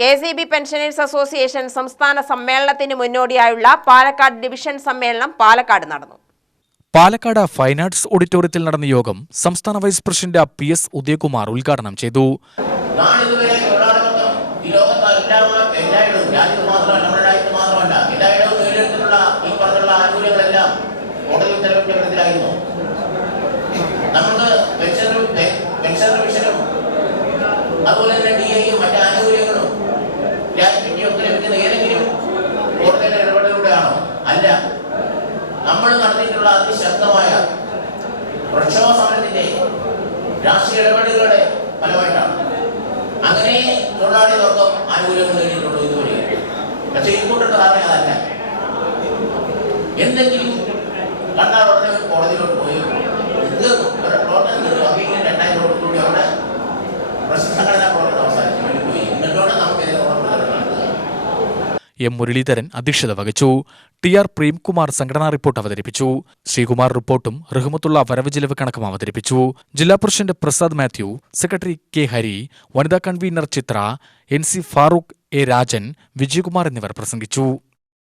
KCB pensioners association സംസ്ഥാന സമ്മേളനത്തിന് മുന്നോടിയായുള്ള പാലക്കാട് ഡിവിഷൻ സമ്മേളനം പാലക്കാട് നടന്നു. പാലക്കാട് ഫൈൻ ആർട്സ് ഓഡിറ്റോറിയത്തിൽ നടന്ന യോഗം സംസ്ഥാന വൈസ് പ്രസിഡന്റ് PS ഉദയകുമാർ ഉദ്ഘാടനം ചെയ്തു. അതുപോലെ തന്നെ DAയും മറ്റ് ആനുകൂല്യങ്ങളും രാജ്യത്തിൻ്റെയൊക്കെ ലഭിക്കുന്ന ഏതെങ്കിലും കോടതിയുടെ ഇടപെടലിലൂടെയാണോ? അല്ല. നമ്മൾ നടത്തിയിട്ടുള്ള അതിശക്തമായ പ്രക്ഷോഭ സമരത്തിന്റെ രാഷ്ട്രീയ ഇടപെടലുകളുടെ ഫലമായിട്ടാണ്. അങ്ങനെ തൊഴിലാളി വർഗം ആനുകൂല്യങ്ങൾ നേടിയിട്ടുള്ളൂ ഇതുവരെ. പക്ഷേ ഇങ്ങോട്ടുള്ള ധാരണ അതല്ല. എന്തെങ്കിലും കണ്ടാൽ ഉടനെ കോടതിയിലോട്ട് പോയി പ്രവർത്തനം കൂടി അവിടെ സംഘടനാ പ്രവർത്തനം അവസാനിച്ചു വേണ്ടി പോയി. എന്നിട്ടോടെ നമുക്ക് M. മുരളീധരൻ അധ്യക്ഷത വഹിച്ചു. TR പ്രേംകുമാർ സംഘടനാ റിപ്പോർട്ട് അവതരിപ്പിച്ചു. ശ്രീകുമാർ റിപ്പോർട്ടും റഹ്മത്തുള്ള വരവ് ചെലവ് കണക്കും അവതരിപ്പിച്ചു. ജില്ലാ president Prasad Mathew, secretary K. Hari, വനിതാ convener Chitra, NC Farooq, A. Rajan, Vijayakumar എന്നിവർ പ്രസംഗിച്ചു.